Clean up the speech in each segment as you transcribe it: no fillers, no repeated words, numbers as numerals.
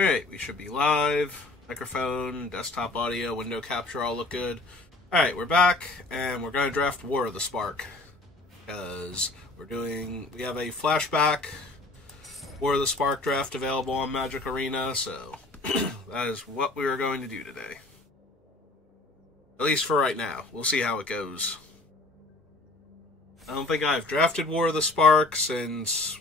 Alright, we should be live. Microphone, desktop audio, window capture all look good. Alright, we're back, and we're going to draft War of the Spark. Because we have a Flashback War of the Spark draft available on Magic Arena, so that is what we are going to do today. At least for right now. We'll see how it goes. I don't think I've drafted War of the Spark since,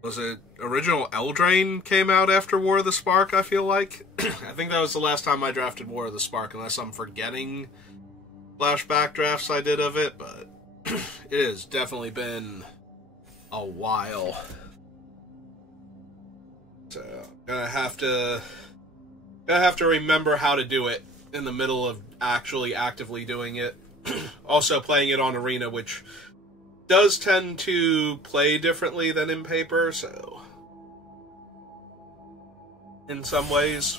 was it original Eldraine came out after War of the Spark, I feel like? I think that was the last time I drafted War of the Spark, unless I'm forgetting flashback drafts I did of it, but it has definitely been a while. So, gonna have to remember how to do it in the middle of actually actively doing it. Also playing it on Arena, which does tend to play differently than in paper, so in some ways.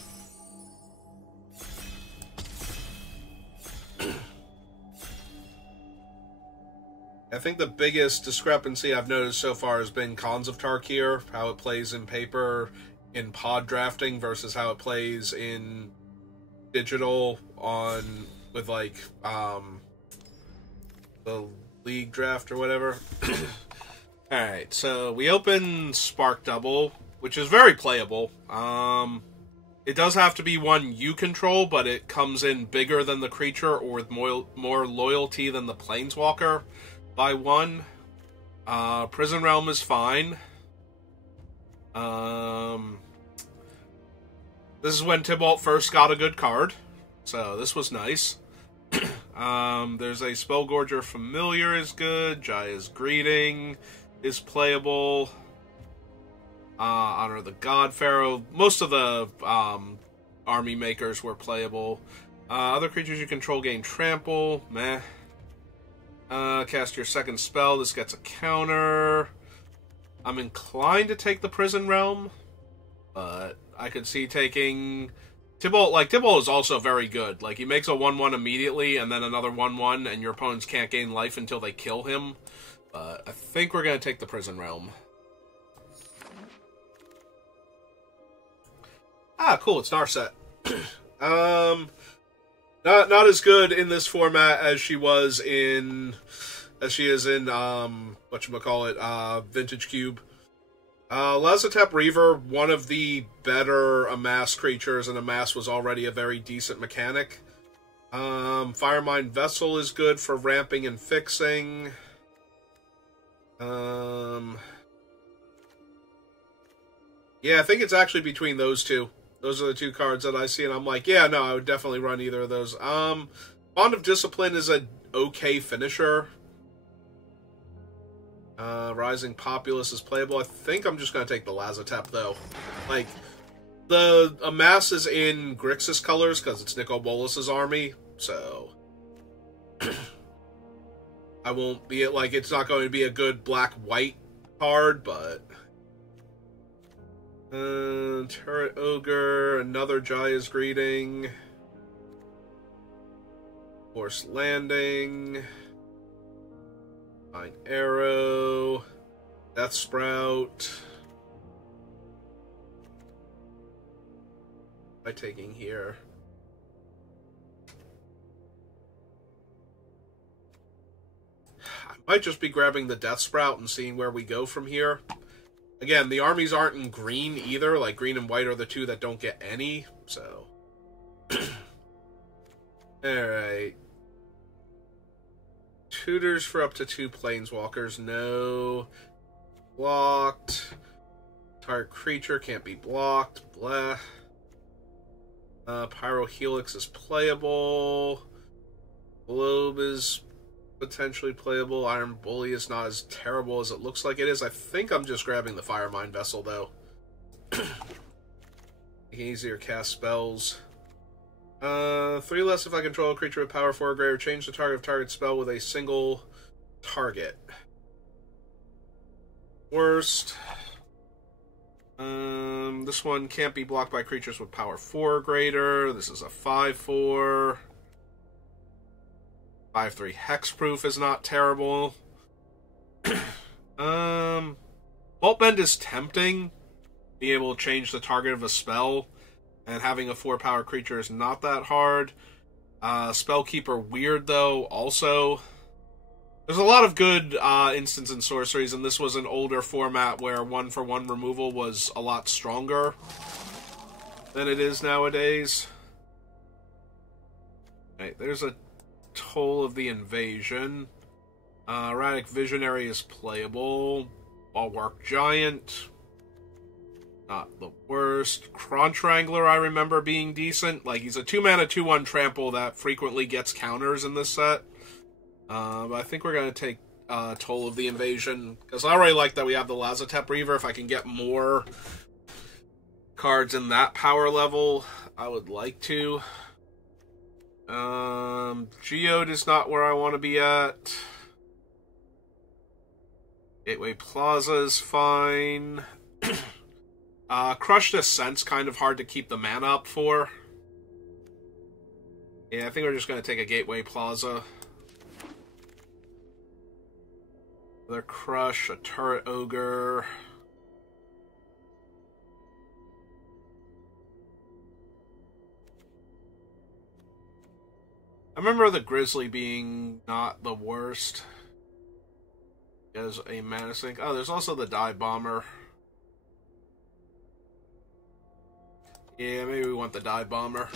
I think the biggest discrepancy I've noticed so far has been Cons of Tarkir, how it plays in paper in pod drafting versus how it plays in digital with like the league draft or whatever. Alright, so we open Spark Double, which is very playable. It does have to be one you control, but it comes in bigger than the creature or with more loyalty than the Planeswalker by one. Prison Realm is fine. This is when Tybalt first got a good card, so this was nice. There's a Spellgorger Familiar is good. Jaya's Greeting is playable. Honor the God Pharaoh. Most of the army makers were playable. Other creatures you control gain trample. Meh. Cast your second spell. This gets a counter. I'm inclined to take the Prison Realm, but I could see taking Tybalt. Like, Tybalt is also very good. Like, he makes a 1/1 immediately, and then another 1/1, and your opponents can't gain life until they kill him. But I think we're going to take the Prison Realm. Ah, cool, it's Narset. Not as good in this format as she is in whatchamacallit, Vintage Cube. Lazotep Reaver, one of the better Amass creatures, and Amass was already a very decent mechanic. Firemind Vessel is good for ramping and fixing. Yeah, I think it's actually between those two. Those are the two cards that I see, and I'm like, yeah, no, I would definitely run either of those. Bond of Discipline is a okay finisher. Rising Populace is playable. I think I'm just going to take the Lazotep, though. Like, the Amass is in Grixis colors, because it's Nicol Bolas's army, so I won't be, like, it's not going to be a good black-white card, but Turret Ogre, another Jaya's Greeting, Force Landing, Fine Arrow, Death Sprout. What am I taking here? I might just be grabbing the Death Sprout and seeing where we go from here. Again, the armies aren't in green either. Like, green and white are the two that don't get any, so alright. Tutors for up to 2 Planeswalkers. No. Blocked. Target creature can't be blocked. Blah. Pyro Helix is playable. Globe is potentially playable. Iron Bully is not as terrible as it looks like it is. I think I'm just grabbing the Firemind Vessel, though. Easier cast spells. 3 less if I control a creature with power 4 or greater. Change the target of target spell with a single target. Worst. This one can't be blocked by creatures with power 4 or greater. This is a 5/4. 5/3 hexproof is not terrible. Bolt Bend is tempting, being able to change the target of a spell, and having a 4-power creature is not that hard. Spellkeeper weird, though, also. There's a lot of good instants and sorceries, and this was an older format where 1-for-1 removal was a lot stronger than it is nowadays. Right, there's a Toll of the Invasion. Erratic Visionary is playable. Bulwark Giant, not the worst. Crunch Wrangler, I remember being decent. Like, he's a 2-mana 2/1 trample that frequently gets counters in this set. But I think we're going to take Toll of the Invasion, because I already like that we have the Lazotep Reaver. If I can get more cards in that power level, I would like to. Geode is not where I want to be at. Gateway Plaza is fine. Crushed Ascent's kind of hard to keep the mana up for. Yeah, I think we're just going to take a Gateway Plaza. Another Crush, a Turret Ogre. I remember the Grizzly being not the worst as a mana sink. Oh, there's also the Dive Bomber. Yeah, maybe we want the Dive Bomber.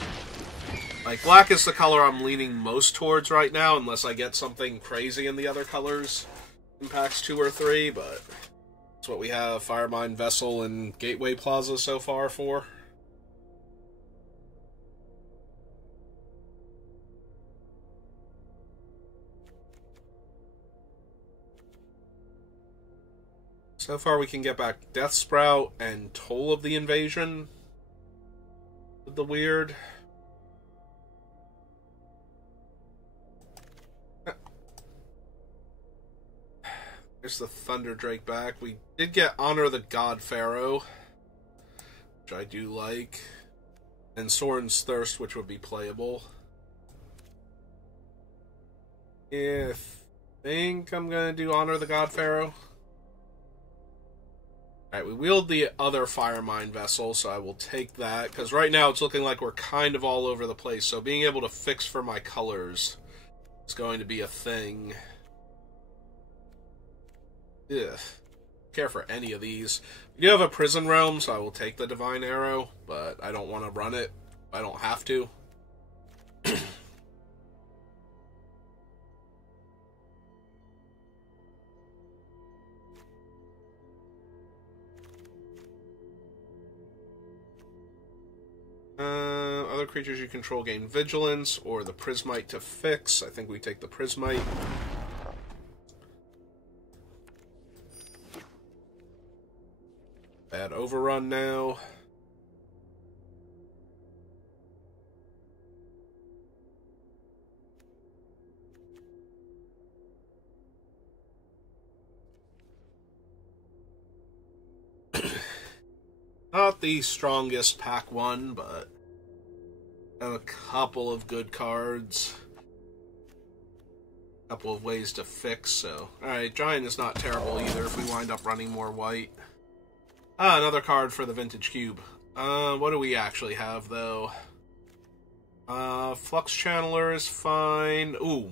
Like, black is the color I'm leaning most towards right now, unless I get something crazy in the other colors in packs 2 or 3, but that's what we have Firemind Vessel and Gateway Plaza so far for. So far we can get back Death Sprout and Toll of the Invasion with the weird. There's the Thunder Drake back. We did get Honor the God Pharaoh, which I do like. And Sorin's Thirst, which would be playable. Yeah, I think I'm going to do Honor the God Pharaoh. Alright, we wield the other Firemind Vessel, so I will take that, because right now it's looking like we're kind of all over the place, so being able to fix for my colors is going to be a thing. Ugh. Care for any of these. We do have a Prison Realm, so I will take the Divine Arrow, but I don't want to run it. I don't have to. Other creatures you control gain Vigilance, or the Prismite to fix. I think we take the Prismite. Bad Overrun now. Not the strongest pack 1, but have a couple of good cards. A couple of ways to fix, so. Alright, Giant is not terrible either if we wind up running more white. Another card for the Vintage Cube. What do we actually have, though? Flux Channeler is fine. Ooh.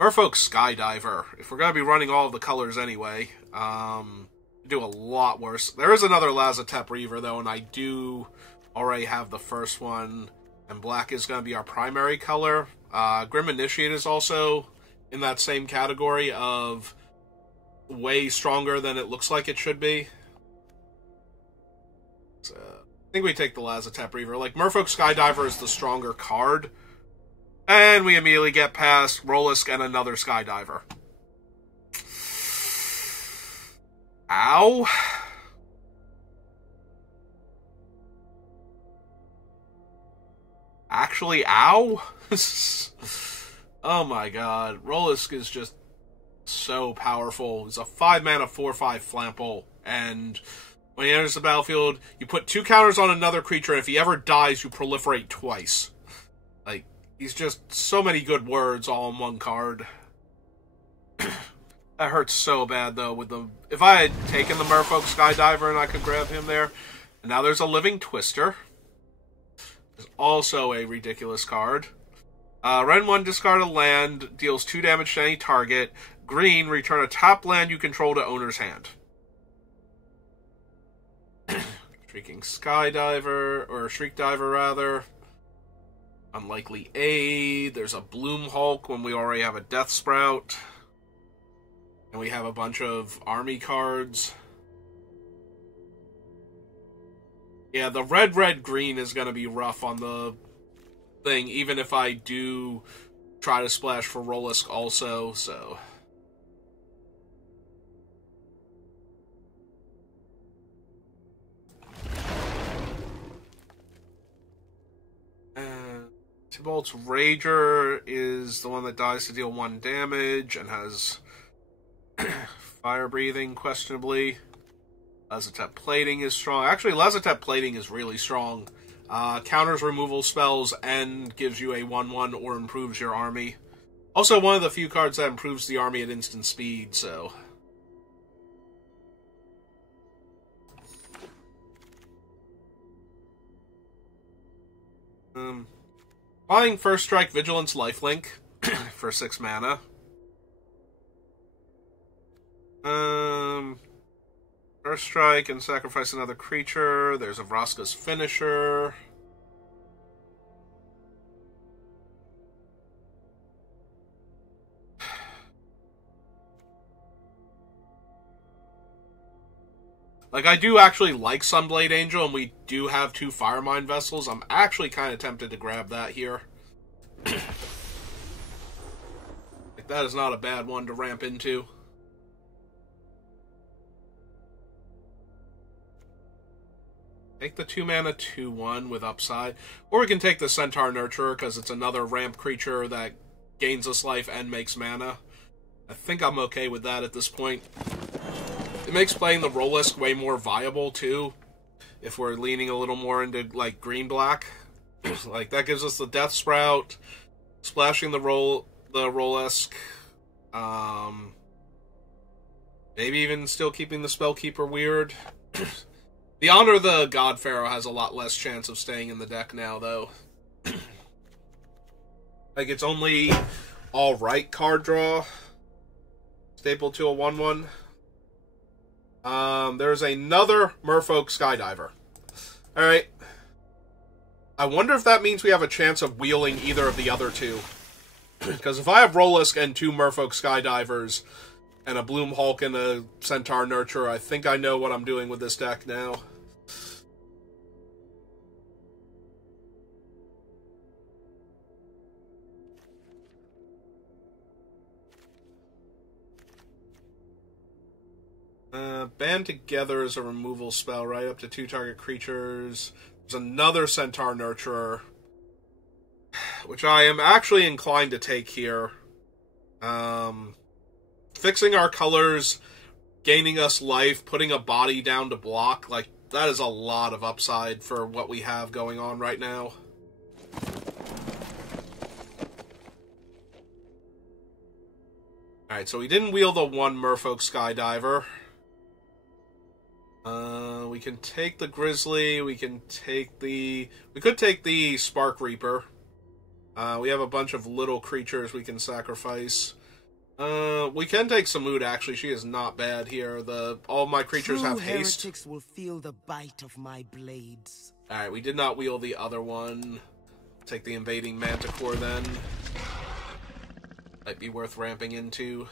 Merfolk Skydiver. If we're going to be running all of the colors anyway, do a lot worse. There is another Lazotep Reaver, though, and I do already have the first one. And black is going to be our primary color. Grim Initiate is also in that same category of way stronger than it looks like it should be. So, I think we take the Lazotep Reaver. Like, Merfolk Skydiver is the stronger card. And we immediately get past Rolisk and another Skydiver. Ow. Actually, ow? Oh my god. Rolisk is just so powerful. He's a 5-mana 4/5 Flample, and when he enters the battlefield, you put 2 counters on another creature, and if he ever dies, you proliferate twice. Like, he's just so many good words all in one card. That hurts so bad, though, with the... If I had taken the Merfolk Skydiver and I could grab him there... And now there's a Living Twister. There's also a ridiculous card. Red 1, discard a land, deals 2 damage to any target. Green, return a top land you control to owner's hand. Shrieking Skydiver, or Shriek Diver, rather. Unlikely Aid. There's a Bloom Hulk when we already have a Death Sprout. And we have a bunch of army cards. Yeah, the red-red-green is going to be rough on the thing, even if I do try to splash for Rollisk also, so... Tybalt's Rager is the one that dies to deal 1 damage and has fire breathing, questionably. Lazotep Plating is strong. Actually, Lazotep Plating is really strong. Counters removal spells and gives you a 1/1 or improves your army. Also, one of the few cards that improves the army at instant speed, so... Buying First Strike Vigilance Lifelink for 6 mana. First Strike and sacrifice another creature. There's a Vraska's Finisher. Like, I do actually like Sunblade Angel, and we do have 2 Firemind Vessels. I'm actually kind of tempted to grab that here. Like, that is not a bad one to ramp into. Take the 2-mana 2/1 with upside. Or we can take the Centaur Nurturer, because it's another ramp creature that gains us life and makes mana. I think I'm okay with that at this point. It makes playing the Rollisk way more viable, too, if we're leaning a little more into, like, green-black. Like, that gives us the Death Sprout, splashing the Rollisk, maybe even still keeping the Spellkeeper weird. The Honor of the God Pharaoh has a lot less chance of staying in the deck now, though. Like, it's only alright card draw. Staple to a 1/1. There's another Merfolk Skydiver. Alright. I wonder if that means we have a chance of wheeling either of the other two. Because if I have Rollisk and 2 Merfolk Skydivers, and a Bloom Hulk and a Centaur Nurturer, I think I know what I'm doing with this deck now. Band Together is a removal spell, right? Up to 2 target creatures. There's another Centaur Nurturer, which I am actually inclined to take here. Fixing our colors, gaining us life, putting a body down to block, like, that is a lot of upside for what we have going on right now. Alright, so we didn't wheel the 1 Merfolk Skydiver. We can take the Grizzly, we can take the... We could take the Spark Reaper. We have a bunch of little creatures we can sacrifice. We can take Samud, actually. She is not bad here. All my creatures have haste. Heretics will feel the bite of my blades. Alright, we did not wheel the other one. Take the Invading Manticore, then. Might be worth ramping into.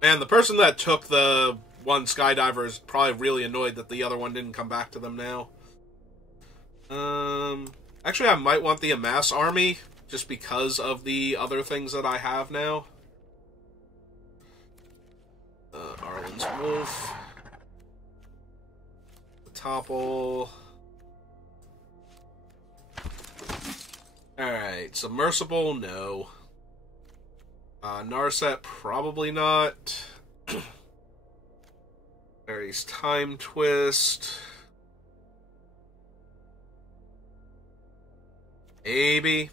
Man, the person that took the 1 Skydiver is probably really annoyed that the other one didn't come back to them now. Actually, I might want the Amass Army, just because of the other things that I have now. Arlen's Wolf. The Topple. Alright, Submersible, no. Narset, probably not. Ares Time Twist. Maybe.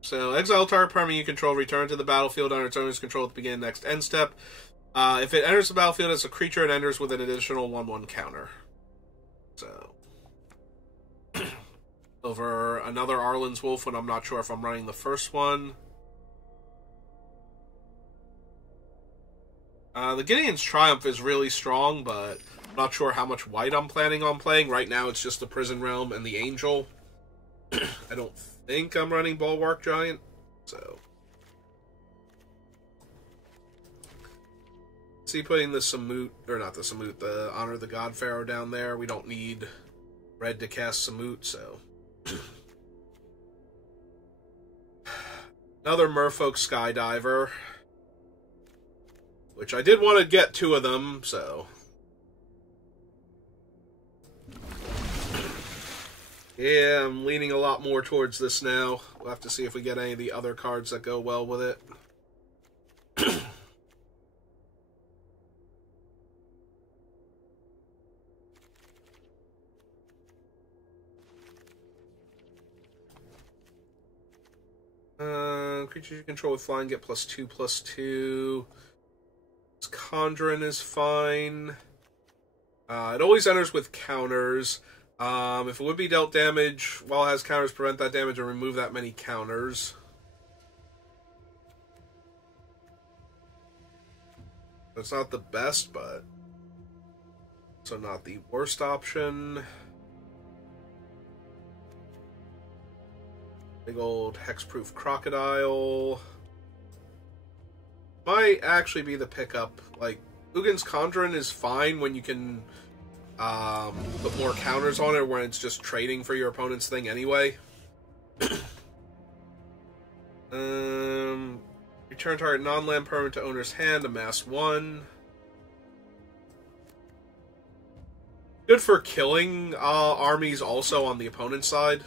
So, exile target permanent you control, return to the battlefield under its owner's control at the beginning of the next end step. If it enters the battlefield as a creature, it enters with an additional 1/1 counter. So, over another Arlen's Wolf when I'm not sure if I'm running the first one. The Gideon's Triumph is really strong, but I'm not sure how much white I'm planning on playing. Right now it's just the Prison Realm and the Angel. I don't think I'm running Bulwark Giant, so... See, putting the Samut, or not the Samut, the Honor of the God Pharaoh down there. We don't need red to cast Samut, so... Another Merfolk Skydiver. Which I did want to get 2 of them, so... Yeah, I'm leaning a lot more towards this now. We'll have to see if we get any of the other cards that go well with it. Creatures you control with flying get +2/+2. Conjuring is fine. It always enters with counters. If it would be dealt damage, while it has counters, prevent that damage and remove that many counters. It's not the best, but also not the worst option. Big old hexproof crocodile. Might actually be the pickup. Like, Ugin's Conjuring is fine when you can put more counters on it, when it's just trading for your opponent's thing anyway. Return target non-land permanent to owner's hand, amass 1. Good for killing armies also on the opponent's side.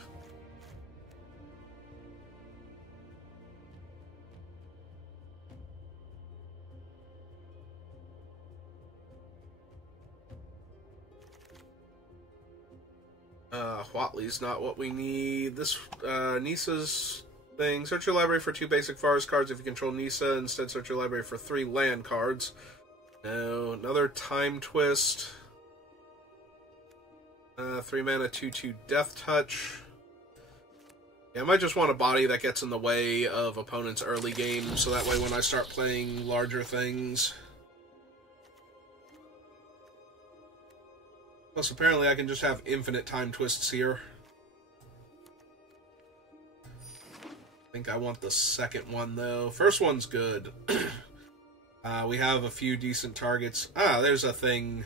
Huatley's not what we need. This, Nisa's thing. Search your library for 2 basic forest cards if you control Nisa. Instead, search your library for 3 land cards. No, another Time Twist. 3 mana, 2/2 Death Touch. Yeah, I might just want a body that gets in the way of opponents' early game, so that way when I start playing larger things... Plus, apparently I can just have infinite Time Twists here. I think I want the second one, though. First one's good. We have a few decent targets. Ah, there's a thing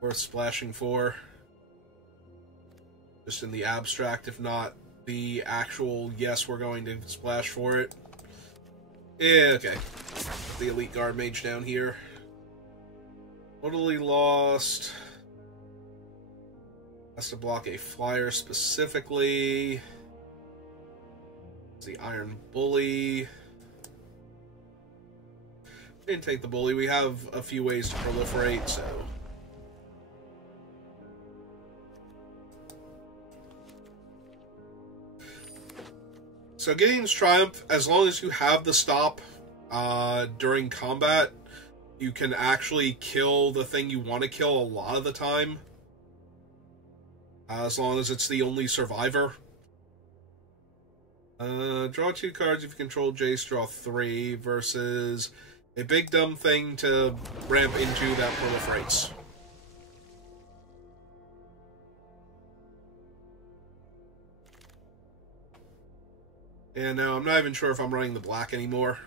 worth splashing for. Just in the abstract, if not the actual, yes, we're going to splash for it. Yeah, okay. The Elite Guard Mage down here. Totally lost... Has to block a flyer specifically. It's the Iron Bully. We didn't take the Bully. We have a few ways to proliferate, so... So Gideon's Triumph, as long as you have the stop during combat, you can actually kill the thing you want to kill a lot of the time. As long as it's the only survivor. Draw 2 cards if you control Jace, draw 3, versus a big dumb thing to ramp into that proliferates. And now I'm not even sure if I'm running the black anymore.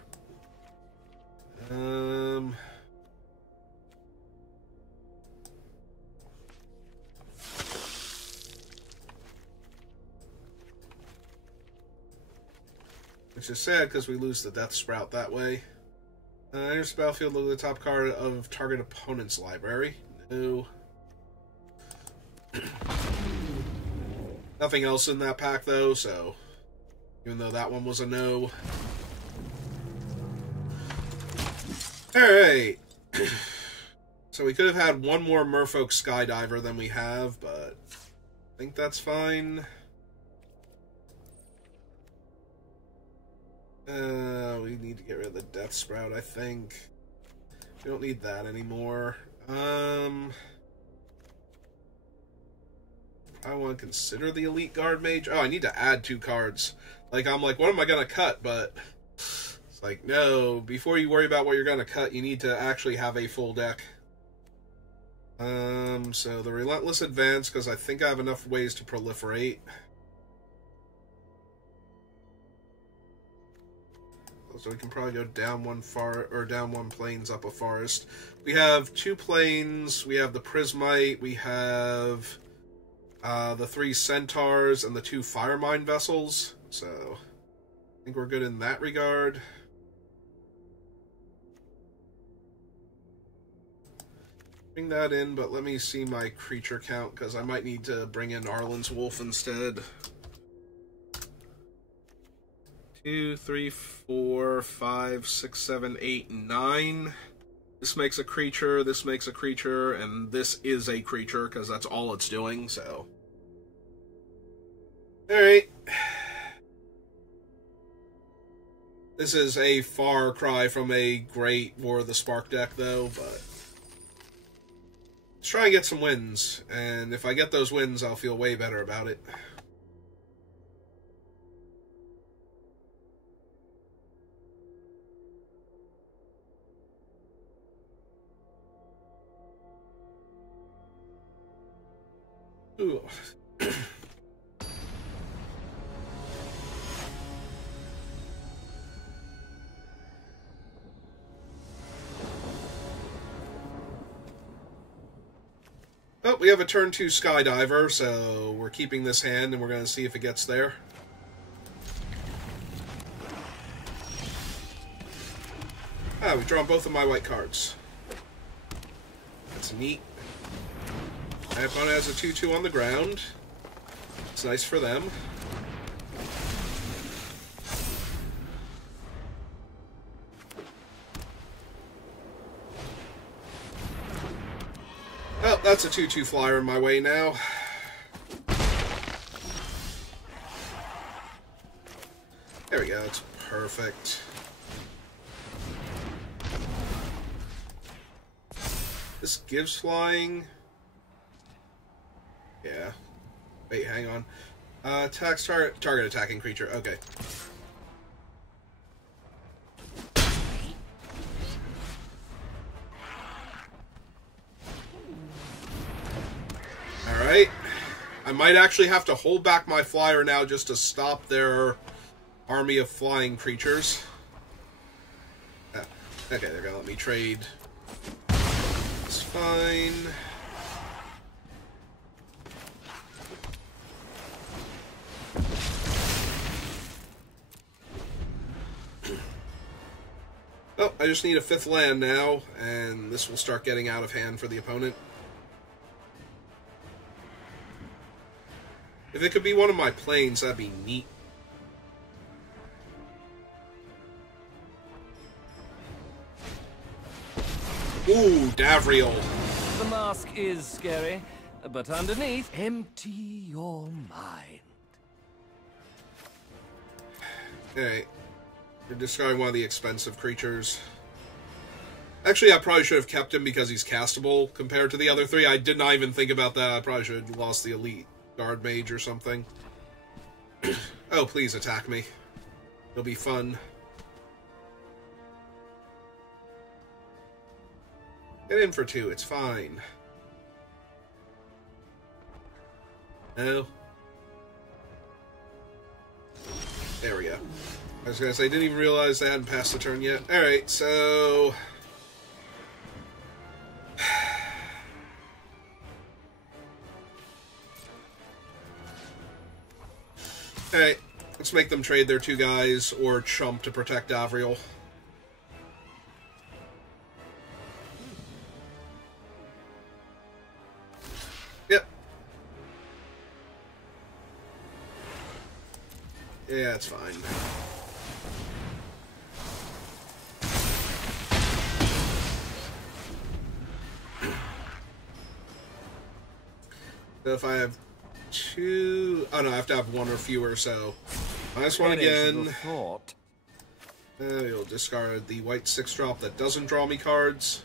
Which is sad because we lose the Death Sprout that way. Enters the battlefield, look at the top card of target opponent's library. No. Nothing else in that pack though, so even though that one was a no. Alright. So we could have had one more Merfolk Skydiver than we have, but I think that's fine. We need to get rid of the Death Sprout, I think. We don't need that anymore. I want to consider the Elite Guard Mage. Oh, I need to add 2 cards. Like, I'm like, what am I going to cut? But it's like, no, before you worry about what you're going to cut, you need to actually have a full deck. So the Relentless Advance, because I think I have enough ways to proliferate. So we can probably go down one plains, up a forest. We have 2 plains, we have the Prismite, we have the 3 Centaurs, and the 2 Fire Mine Vessels. So I think we're good in that regard. Bring that in, but let me see my creature count, because I might need to bring in Arlen's Wolf instead. 2, 3, 4, 5, 6, 7, 8, 9. This makes a creature, this makes a creature, and this is a creature, because that's all it's doing, so. Alright. This is a far cry from a great War of the Spark deck, though, but let's try and get some wins, and if I get those wins, I'll feel way better about it. Ooh. Oh, we have a turn 2 Skydiver, so we're keeping this hand and we're going to see if it gets there. Ah, we've drawn both of my white cards. That's neat. My opponent has a 2/2 on the ground. It's nice for them. Oh, that's a 2/2 flyer in my way now. There we go, it's perfect. This gives flying. Yeah. Wait, hang on. Attacks target attacking creature. Okay. Alright. I might actually have to hold back my flyer now just to stop their army of flying creatures. Ah, okay, they're gonna let me trade. It's fine. Oh, I just need a 5th land now, and this will start getting out of hand for the opponent. If it could be one of my planes, that'd be neat. Ooh, Davriel. The mask is scary, but underneath, empty your mind. Alright. We're discarding one of the expensive creatures. Actually, I probably should have kept him because he's castable compared to the other 3. I did not even think about that. I probably should have lost the Elite Guard Mage or something. Oh, please attack me. It'll be fun. Get in for 2, it's fine. No. There we go. I was going to say, I didn't even realize they hadn't passed the turn yet. Alright, so... Alright, let's make them trade their 2 guys or chump to protect Davriel. Yep. Yeah, it's fine. So if I have 2... Oh no, I have to have 1 or fewer, so... -1 again. You'll discard the white 6-drop that doesn't draw me cards.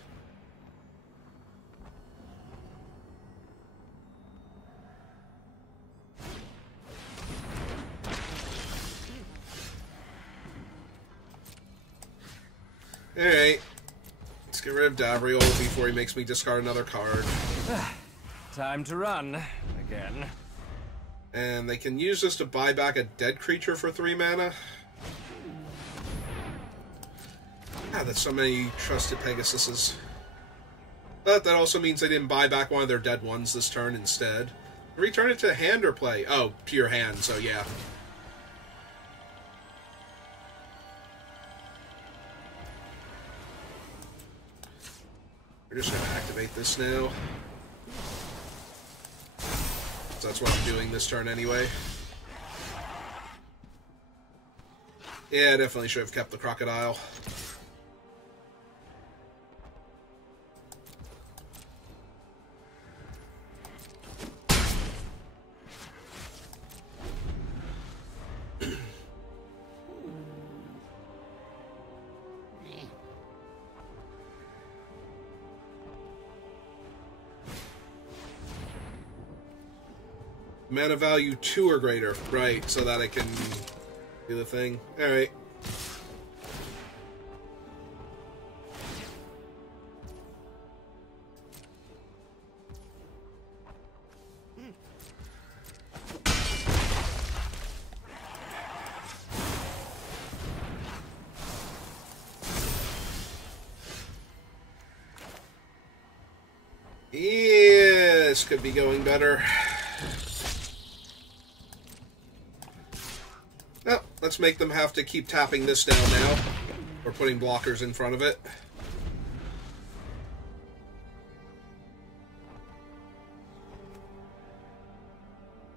get rid of Davriel before he makes me discard another card. Time to run again. And they can use this to buy back a dead creature for 3 mana. God, that's so many trusted Pegasuses. But that also means they didn't buy back one of their dead ones this turn instead. Return it to hand or play? Oh, to your hand, so yeah. We're just going to activate this now. So that's what I'm doing this turn anyway. Yeah, I definitely should have kept the crocodile. Mana value 2 or greater, right, so that I can do the thing. Alright. Yeah, this could be going better. Well, let's make them have to keep tapping this down now. Or putting blockers in front of it.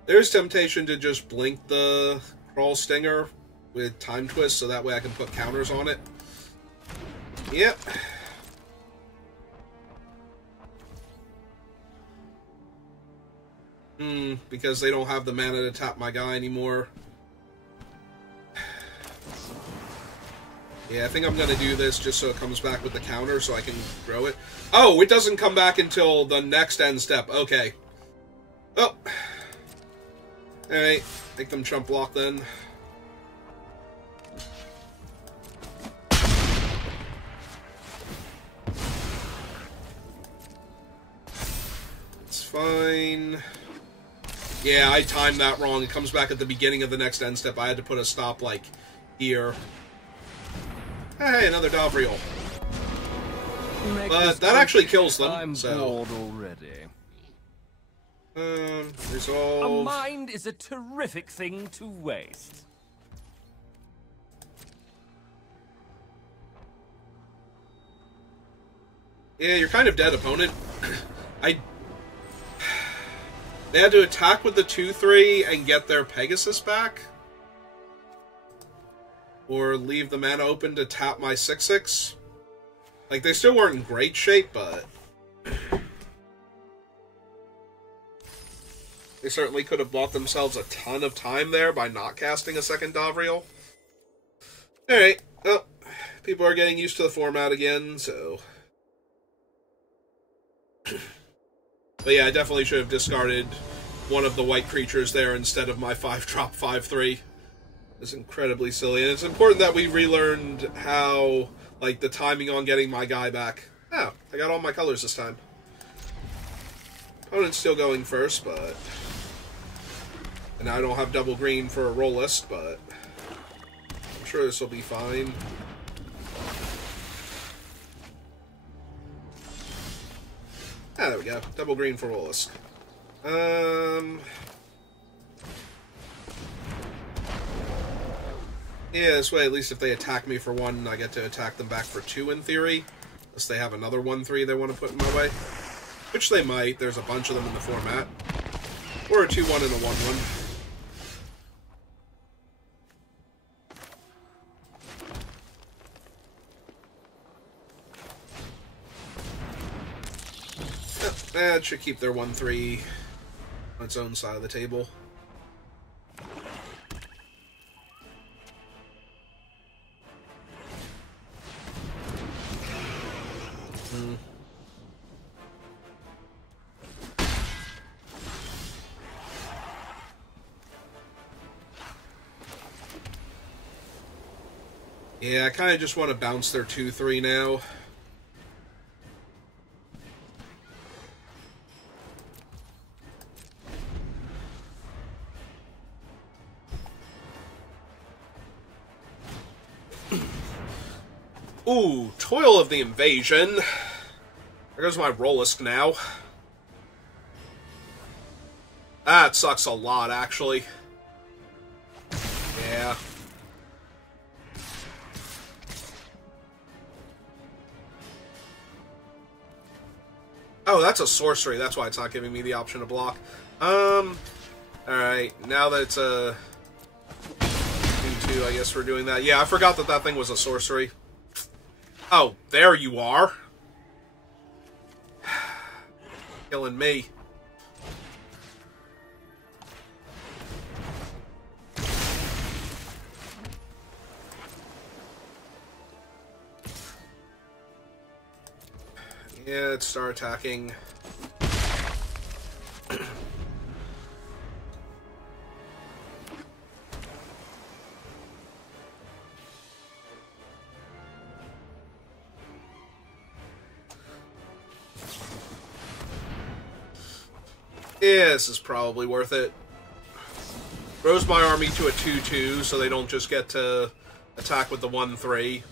There's temptation to just blink the Crawl Stinger with Time Twist, so that way I can put counters on it. Yep. Because they don't have the mana to tap my guy anymore. Yeah, I think I'm going to do this just so it comes back with the counter so I can grow it. Oh, it doesn't come back until the next end step. Okay. Oh. Alright, make them chump block then. It's fine. Yeah, I timed that wrong. It comes back at the beginning of the next end step. I had to put a stop, like, here. Hey, another Davriel. But that actually kills them, I'm bored already. Resolve. A mind is a terrific thing to waste. Yeah, you're kind of dead, opponent. They had to attack with the 2/3 and get their Pegasus back? Or leave the mana open to tap my 6/6? Like, they still weren't in great shape, but they certainly could have bought themselves a ton of time there by not casting a second Davriel. Alright, well, people are getting used to the format again, so... But yeah, I definitely should have discarded one of the white creatures there instead of my 5-drop 5/3. It's incredibly silly, and it's important that we relearned how, like, the timing on getting my guy back. Oh, I got all my colors this time. Opponent's still going first, but... And I don't have double green for a roll list, but... I'm sure this will be fine. Ah, there we go. Double green for roll list. Yeah, this way, at least if they attack me for 1, I get to attack them back for 2 in theory. Unless they have another 1/3 they want to put in my way. Which they might. There's a bunch of them in the format. Or a 2/1 and a 1/1. That should keep their 1/3 on its own side of the table. Yeah, I kind of just want to bounce their 2/3 now. Ooh, Toil of the Invasion. There goes my Rollisk now. That sucks a lot, actually. Yeah. Oh, that's a sorcery. That's why it's not giving me the option to block. Alright, now that it's a 2-2, I guess we're doing that. Yeah, I forgot that that thing was a sorcery. Oh, there you are. Killing me. Yeah, let's start attacking. Yeah, this is probably worth it. Rose my army to a 2-2 so they don't just get to attack with the 1-3.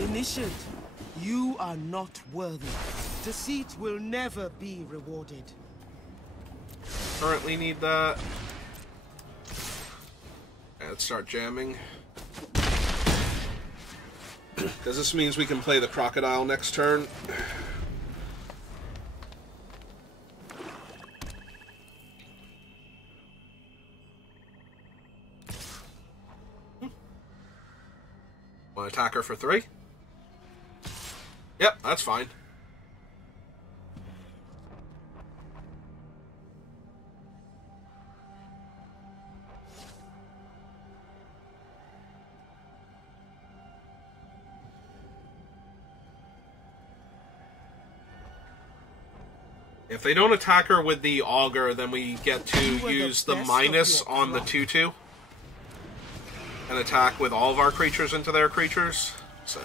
Initiate, you are not worthy. Deceit will never be rewarded. Currently need that. Let's start jamming. Because this means we can play the Crocodile next turn. Want to attack her for 3? Yep, that's fine. If they don't attack her with the Augur, then we get to use the minus on the 2-2 and attack with all of our creatures into their creatures. So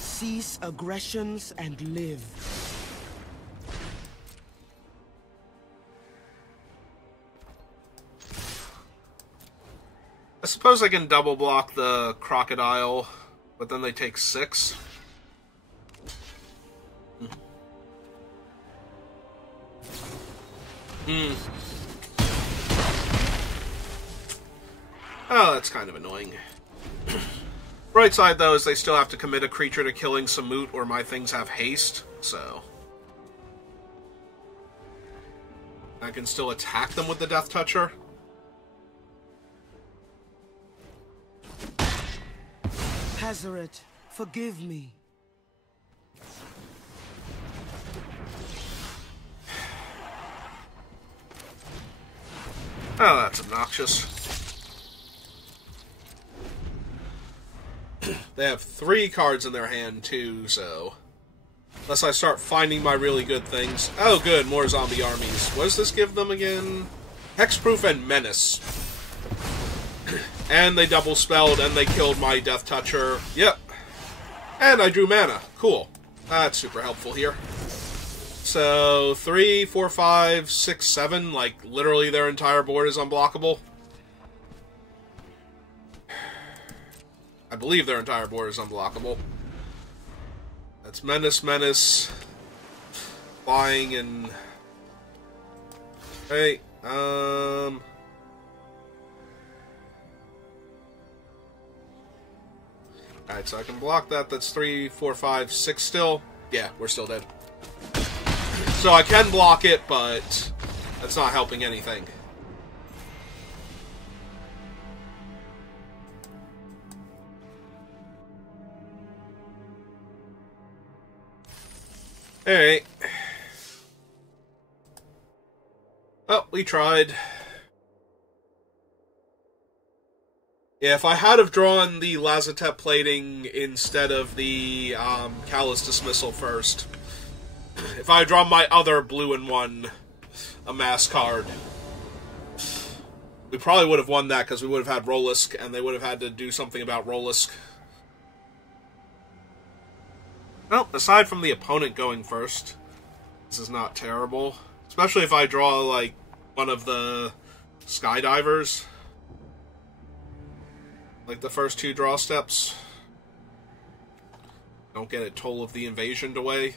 Cease aggressions and live. I suppose I can double block the Crocodile, but then they take 6. Oh, that's kind of annoying. Right side, though, is they still have to commit a creature to killing some moot, or my things have haste, so I can still attack them with the Death Toucher. Hazaret, forgive me. Oh, that's obnoxious. They have 3 cards in their hand, too, so unless I start finding my really good things. Oh, good, more zombie armies. What does this give them again? Hexproof and Menace. And they double spelled, and they killed my Death Toucher. Yep. And I drew mana. Cool. That's super helpful here. So, 3, 4, 5, 6, 7, like, literally their entire board is unblockable. I believe their entire board is unblockable. That's Menace, Menace, Flying, and... Hey, Alright, so I can block that. That's 3, 4, 5, 6 still. Yeah, we're still dead. So I can block it, but that's not helping anything. Alright. Oh, we tried. Yeah, if I had have drawn the Lazotep plating instead of the Callous Dismissal first, if I had drawn my other blue and 1 amass card, We probably would have won that because we would have had Rolisk, and they would have had to do something about Rolisk. Well, aside from the opponent going first, this is not terrible. Especially if I draw, like, one of the Skydivers. Like the first 2 draw steps. Don't get it, Toll of the Invasion away.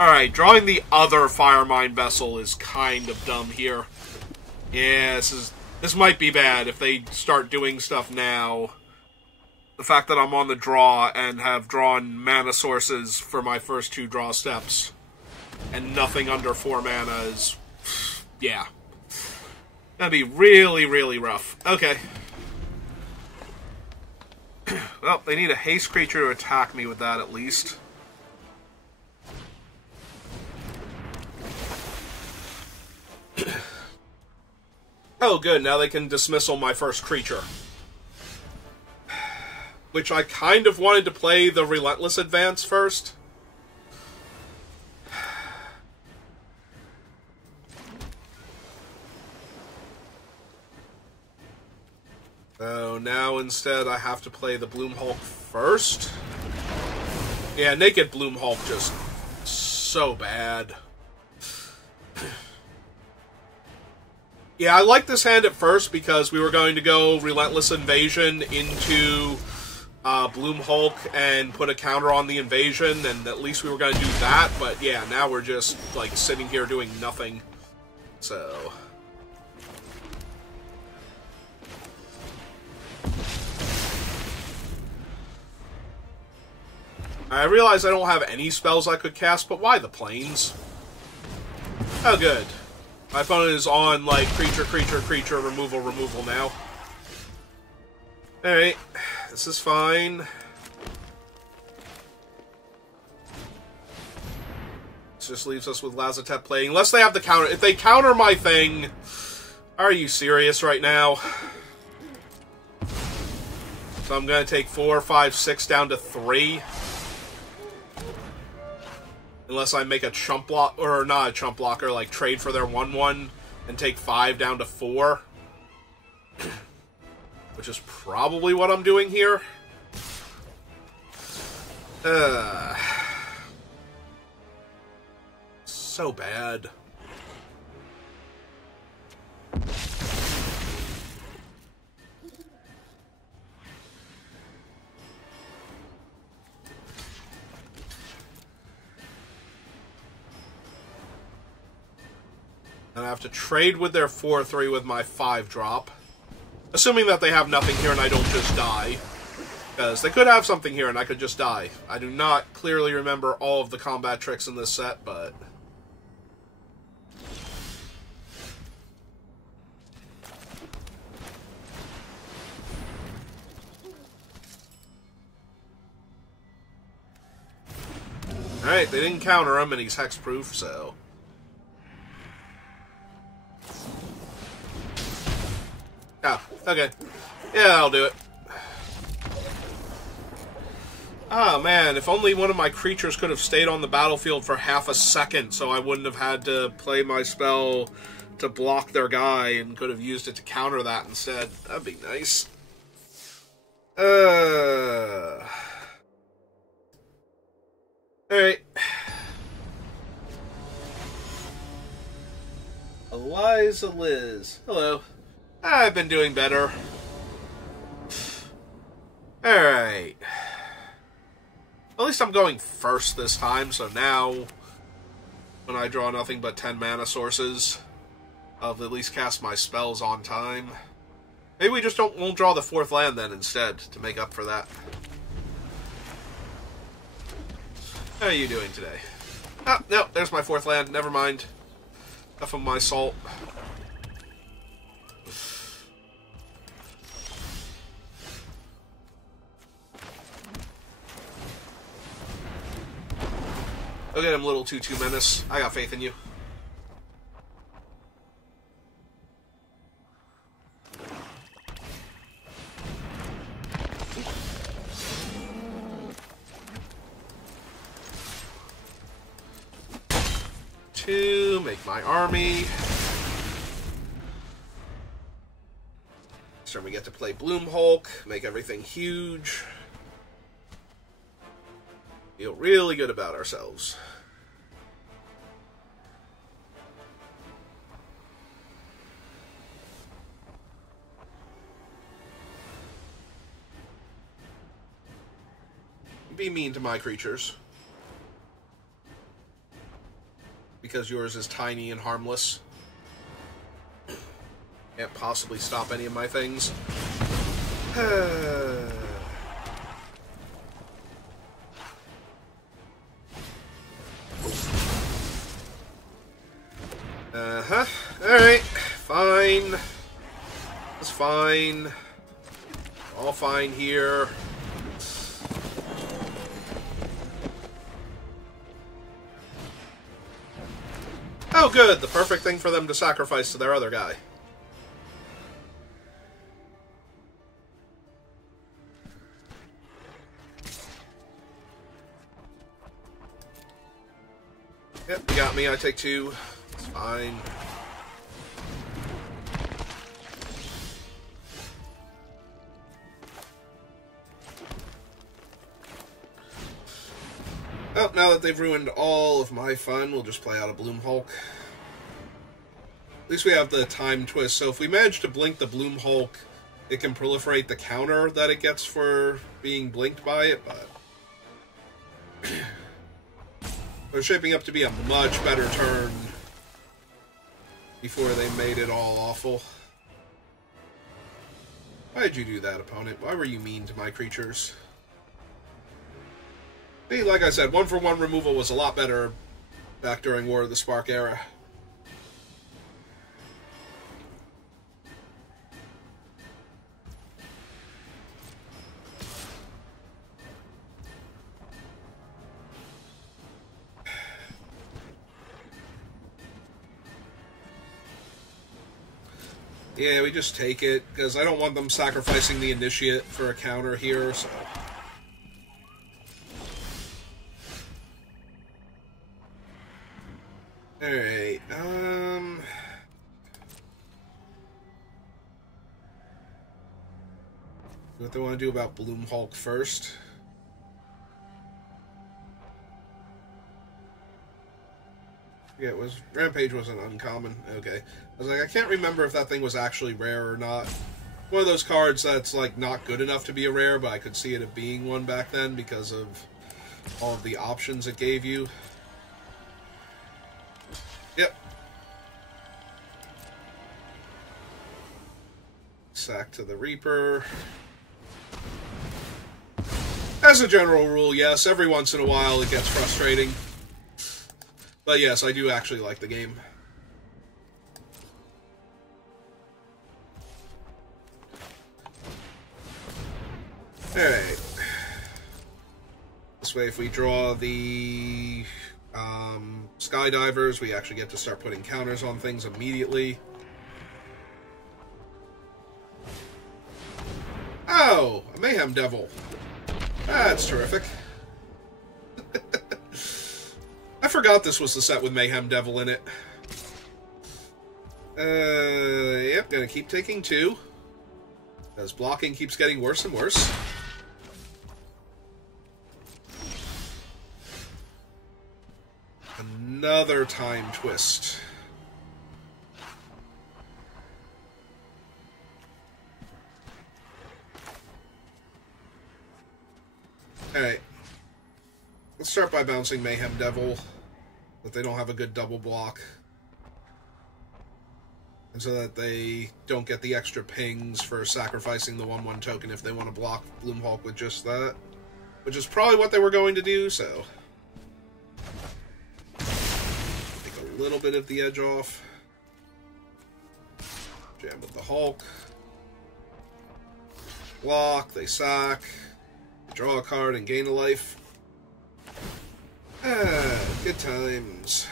Alright, drawing the other Firemine Vessel is kind of dumb here. Yeah, this might be bad if they start doing stuff now. The fact that I'm on the draw and have drawn mana sources for my first 2 draw steps and nothing under 4 mana is... yeah. That'd be really, really rough. Okay. Well, they need a haste creature to attack me with that at least. Oh, good. Now they can dismissal my first creature. Which I kind of wanted to play the Relentless Advance first. So now instead I have to play the Bloomhulk first. Yeah, Naked Bloomhulk just so bad. Yeah, I liked this hand at first because we were going to go Relentless Invasion into Bloomhulk and put a counter on the invasion, and at least we were going to do that, but yeah, now we're just, like, sitting here doing nothing. So... I realize I don't have any spells I could cast, but why the Plains? Oh, good. My opponent is on, like, creature, removal now. Alright. This is fine. This just leaves us with Lazatep playing. Unless they have the counter. If they counter my thing... Are you serious right now? So I'm going to take 4, 5, 6 down to 3. Unless I make a chump block, or not a chump blocker, like trade for their 1/1 and take 5 down to 4. Which is probably what I'm doing here. So bad. And I have to trade with their 4/3 with my 5-drop. Assuming that they have nothing here and I don't just die. Because they could have something here and I could just die. I do not clearly remember all of the combat tricks in this set, but... Alright, they didn't counter him and he's hexproof, so... Oh, okay. Yeah, I'll do it. Oh, man, if only one of my creatures could have stayed on the battlefield for half a second so I wouldn't have had to play my spell to block their guy and could have used it to counter that instead. That'd be nice. Alright. Eliza Liz. Hello. I've been doing better. Alright. At least I'm going first this time, so now, when I draw nothing but 10 mana sources, I'll at least cast my spells on time. Maybe we just won't draw the 4th land then instead, to make up for that. How are you doing today? Oh, no, there's my 4th land, never mind. Enough of my salt. Look at him, little 2/2 menace. I got faith in you. 2, make my army. This turn we get to play Bloom Hulk, make everything huge. Feel really good about ourselves. Be mean to my creatures. Because yours is tiny and harmless. Can't possibly stop any of my things. Uh-huh. Alright. Fine. It's fine. All fine here. Oh, good. The perfect thing for them to sacrifice to their other guy. Yep, you got me. I take 2. It's fine. Well, now that they've ruined all of my fun, we'll just play out a Bloom Hulk. At least we have the time twist, so if we manage to blink the Bloom Hulk, it can proliferate the counter that it gets for being blinked by it, but... They're shaping up to be a much better turn before they made it all awful. Why'd you do that, opponent? Why were you mean to my creatures? See, like I said, 1-for-1 removal was a lot better back during War of the Spark era. Yeah, we just take it, because I don't want them sacrificing the Initiate for a counter here, so... Alright, what do I want to do about Bloom Hulk first? Yeah, it was... Rampage wasn't uncommon. Okay. I was like, I can't remember if that thing was actually rare or not. One of those cards that's, like, not good enough to be a rare, but I could see it being one back then because of all of the options it gave you. Yep. Sack to the Reaper. As a general rule, yes, every once in a while it gets frustrating. But yes, I do actually like the game. Alright. This way, if we draw the Skydivers, we actually get to start putting counters on things immediately. Oh! A Mayhem Devil. That's terrific. I forgot this was the set with Mayhem Devil in it. Yep, gonna keep taking 2. Because blocking keeps getting worse and worse. Another time twist. Alright. Let's start by bouncing Mayhem Devil, but they don't have a good double block. And so that they don't get the extra pings for sacrificing the 1/1 token if they want to block Bloom Hulk with just that. Which is probably what they were going to do, so... Take a little bit of the edge off. Jam with the Hulk. Block, they sack. Draw a card and gain a life. Ah, good times.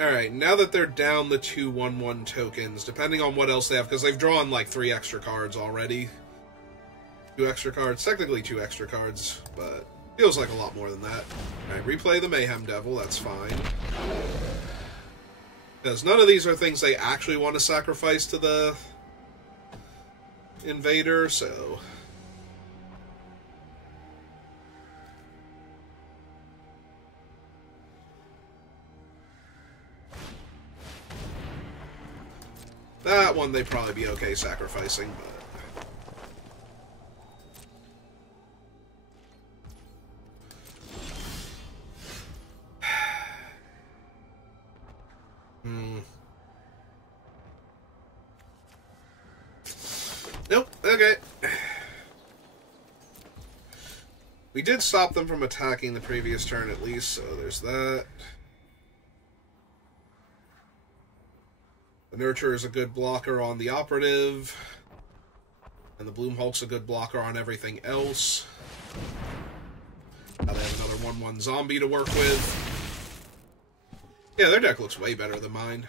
Alright, now that they're down the 2/1/1 tokens, depending on what else they have, because they've drawn like 3 extra cards already. 2 extra cards, technically 2 extra cards, but feels like a lot more than that. Alright, replay the Mayhem Devil, that's fine. Because none of these are things they actually want to sacrifice to the invader, so... That one they'd probably be okay sacrificing, but... Nope, okay. We did stop them from attacking the previous turn at least, so there's that. The Nurture is a good blocker on the Operative. And the Bloomhulk's a good blocker on everything else. Now they have another 1/1 zombie to work with. Yeah, their deck looks way better than mine.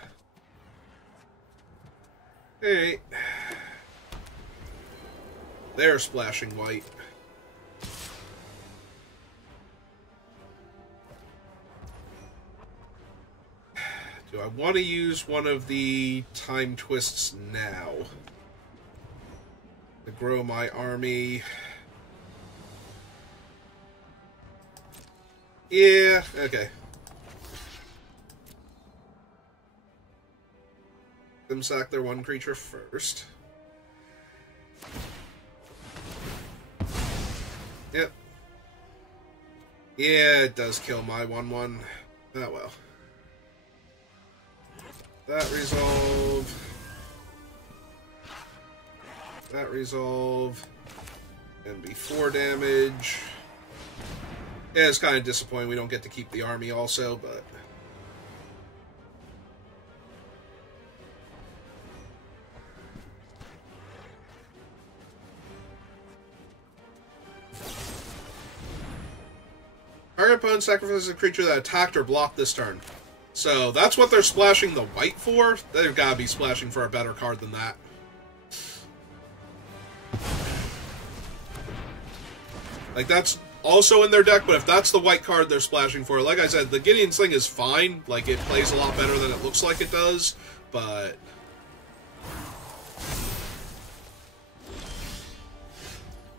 Hey. They're splashing white. Do I want to use one of the Time Twists now? To grow my army. Yeah, okay. Them sack their 1 creature first. Yep. Yeah, it does kill my 1/1. Oh well. That resolve. That resolve. And be 4 damage. Yeah, it's kind of disappointing we don't get to keep the army also, but... Target opponent sacrifices a creature that attacked or blocked this turn. So, that's what they're splashing the white for. They've got to be splashing for a better card than that. Like, that's also in their deck, but if that's the white card they're splashing for, like I said, the Gideon's thing is fine. Like, it plays a lot better than it looks like it does, but...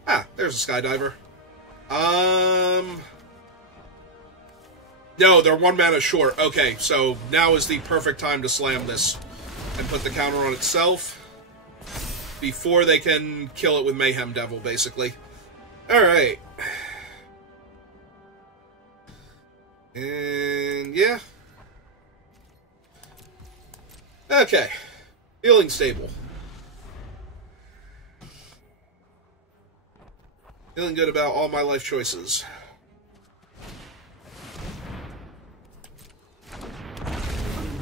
Ah, there's a Skydiver. No, they're 1 mana short. Okay, so now is the perfect time to slam this and put the counter on itself before they can kill it with Mayhem Devil, basically. Alright. And, yeah. Okay. Feeling stable. Feeling good about all my life choices.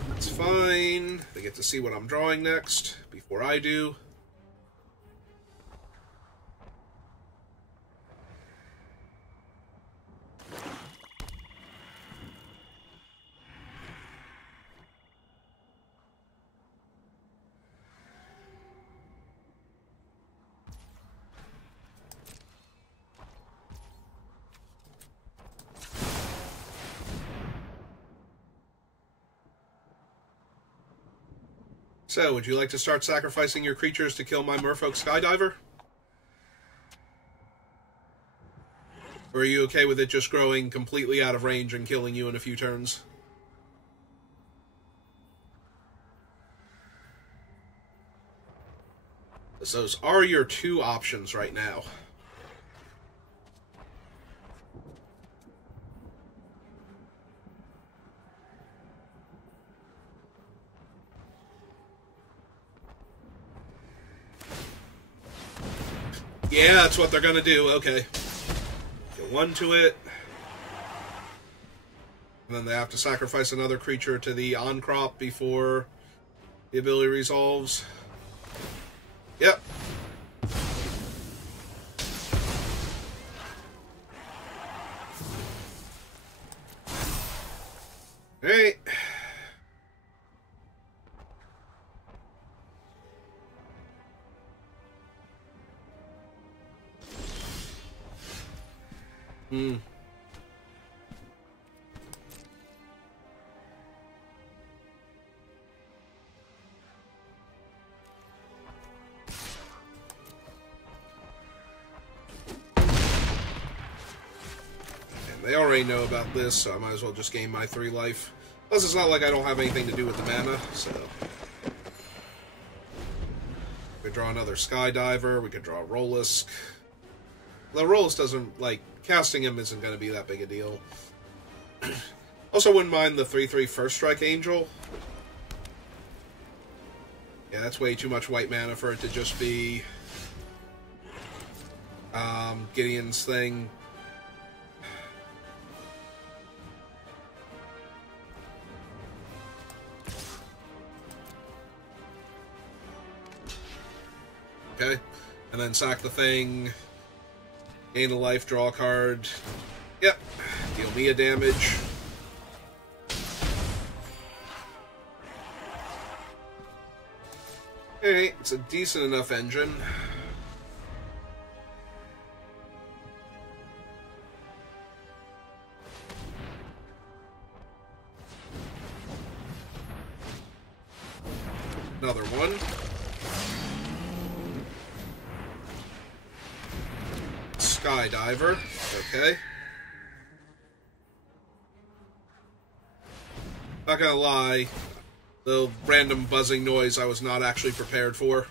That's fine. They get to see what I'm drawing next before I do. So, would you like to start sacrificing your creatures to kill my Merfolk Skydiver? Or are you okay with it just growing completely out of range and killing you in a few turns? So those are your 2 options right now. Yeah, that's what they're gonna do. Okay. Get 1 to it. And then they have to sacrifice another creature to the on-crop before the ability resolves. Yep. Alright. Hmm. They already know about this, so I might as well just gain my 3 life. Plus, it's not like I don't have anything to do with the mana, so... We could draw another Skydiver, we could draw a Rollisk. The Rollisk doesn't, like, casting him isn't going to be that big a deal. Also, wouldn't mind the 3/3 First Strike Angel. Yeah, that's way too much white mana for it to just be... Gideon's thing. Okay, and then sack the thing, gain a life, draw a card. Yep, deal me a damage. Alright, it's a decent enough engine. Another one. Skydiver, okay. Not gonna lie, the random buzzing noise I was not actually prepared for.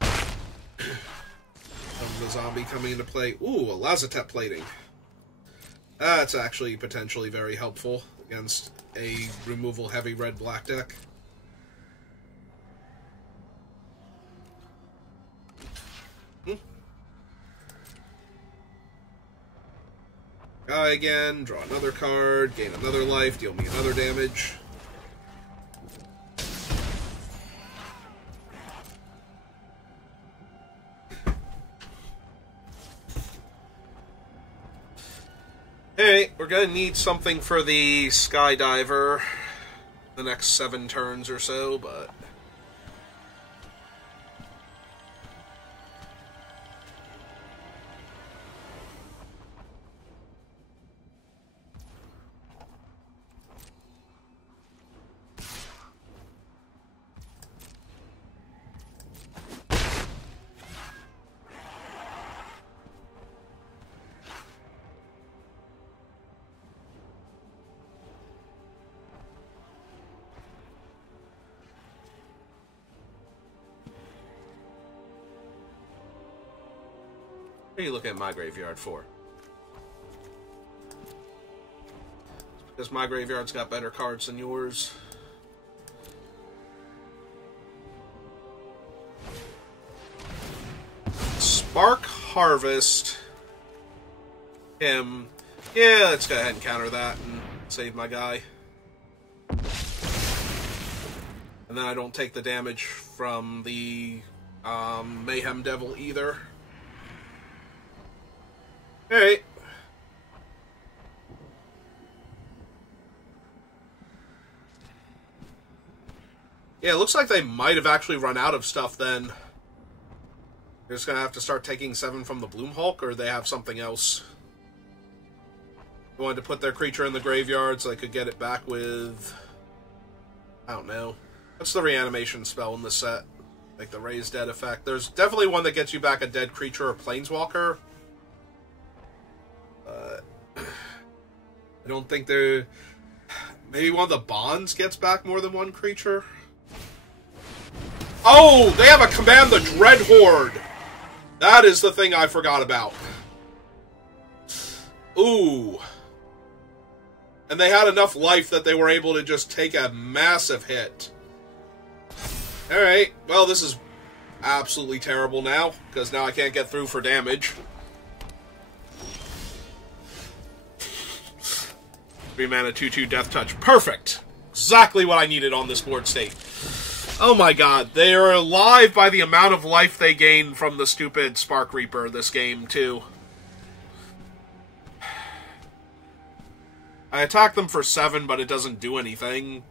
The zombie coming into play. Ooh, a Lazatep plating. That's actually potentially very helpful against a removal heavy red-black deck. Guy again, draw another card, gain another life, deal me another damage. Hey, we're gonna need something for the Skydiver the next 7 turns or so, but... What are you looking at my graveyard for? Because my graveyard's got better cards than yours. Spark Harvest. Him. Yeah, let's go ahead and counter that and save my guy. And then I don't take the damage from the Mayhem Devil either. Alright. Yeah, it looks like they might have actually run out of stuff then. They're just gonna have to start taking 7 from the Bloom Hulk, or they have something else. They wanted to put their creature in the graveyard so they could get it back with... I don't know. What's the reanimation spell in this set? Like the Raise Dead effect. There's definitely one that gets you back a dead creature or planeswalker. I don't think they're... Maybe one of the bonds gets back more than one creature? Oh! They have a Command the Dread Horde! That is the thing I forgot about. Ooh. And they had enough life that they were able to just take a massive hit. Alright, well this is absolutely terrible now, because now I can't get through for damage. 3 mana, 2/2 Death Touch. Perfect! Exactly what I needed on this board state. Oh my god, they are alive by the amount of life they gain from the stupid Spark Reaper this game, too. I attack them for 7, but it doesn't do anything.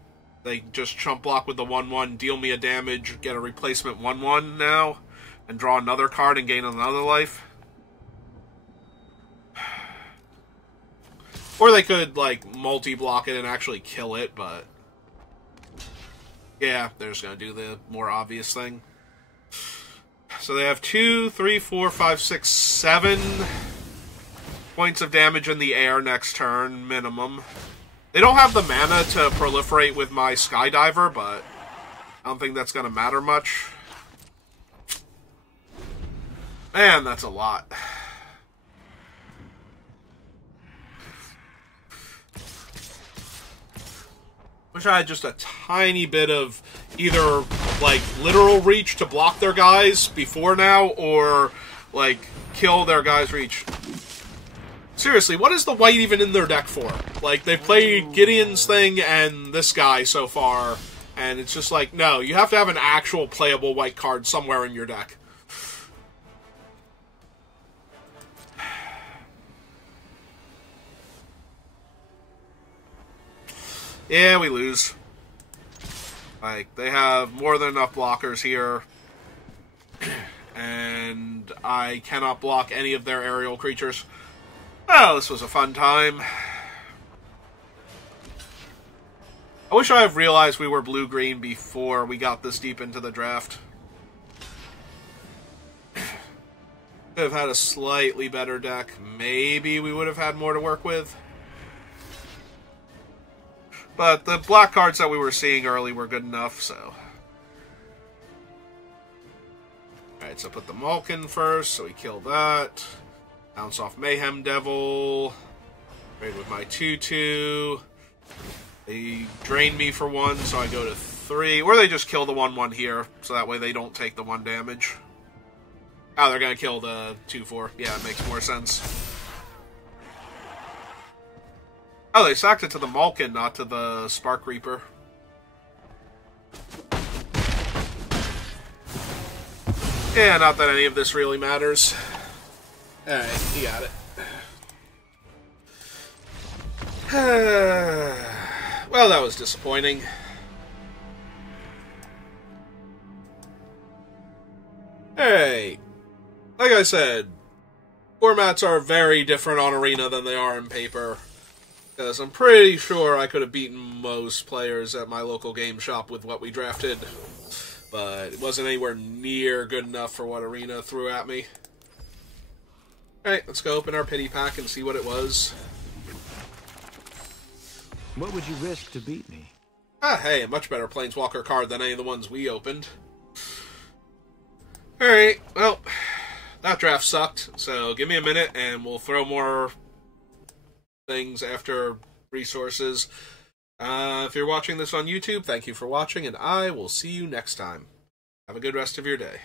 They just chump block with the 1/1, deal me a damage, get a replacement 1/1 now, and draw another card and gain another life. Or they could, like, multi-block it and actually kill it, but... yeah, they're just going to do the more obvious thing. So they have 2, 3, 4, 5, 6, 7 points of damage in the air next turn, minimum. They don't have the mana to proliferate with my Skydiver, but I don't think that's going to matter much. Man, that's a lot. Wish I had just a tiny bit of either, like, literal reach to block their guys before now, or, like, kill their guys' reach. Seriously, what is the white even in their deck for? Like, they've played Gideon's thing and this guy so far, and it's just like, no, you have to have an actual playable white card somewhere in your deck. Yeah, we lose. Like, they have more than enough blockers here. And I cannot block any of their aerial creatures. Oh, this was a fun time. I wish I had realized we were blue-green before we got this deep into the draft. Could have had a slightly better deck. Maybe we would have had more to work with. But the black cards that we were seeing early were good enough, so... Alright, so put the Malkin first, so we kill that. Bounce off Mayhem Devil. Trade with my 2/2. They drain me for 1, so I go to 3. Or they just kill the 1/1 here, so that way they don't take the 1 damage. Oh, they're going to kill the 2/4. Yeah, it makes more sense. Oh, they sacked it to the Malkin, not to the Spark Reaper. Yeah, not that any of this really matters. Alright, you got it. Well, that was disappointing. Hey, like I said, formats are very different on Arena than they are in paper. Because I'm pretty sure I could have beaten most players at my local game shop with what we drafted. But it wasn't anywhere near good enough for what Arena threw at me. Alright, let's go open our pity pack and see what it was. What would you risk to beat me? Ah, hey, a much better Planeswalker card than any of the ones we opened. Alright, well, that draft sucked, so give me a minute and we'll throw more things after resources. If you're watching this on YouTube, thank you for watching, and I will see you next time. Have a good rest of your day.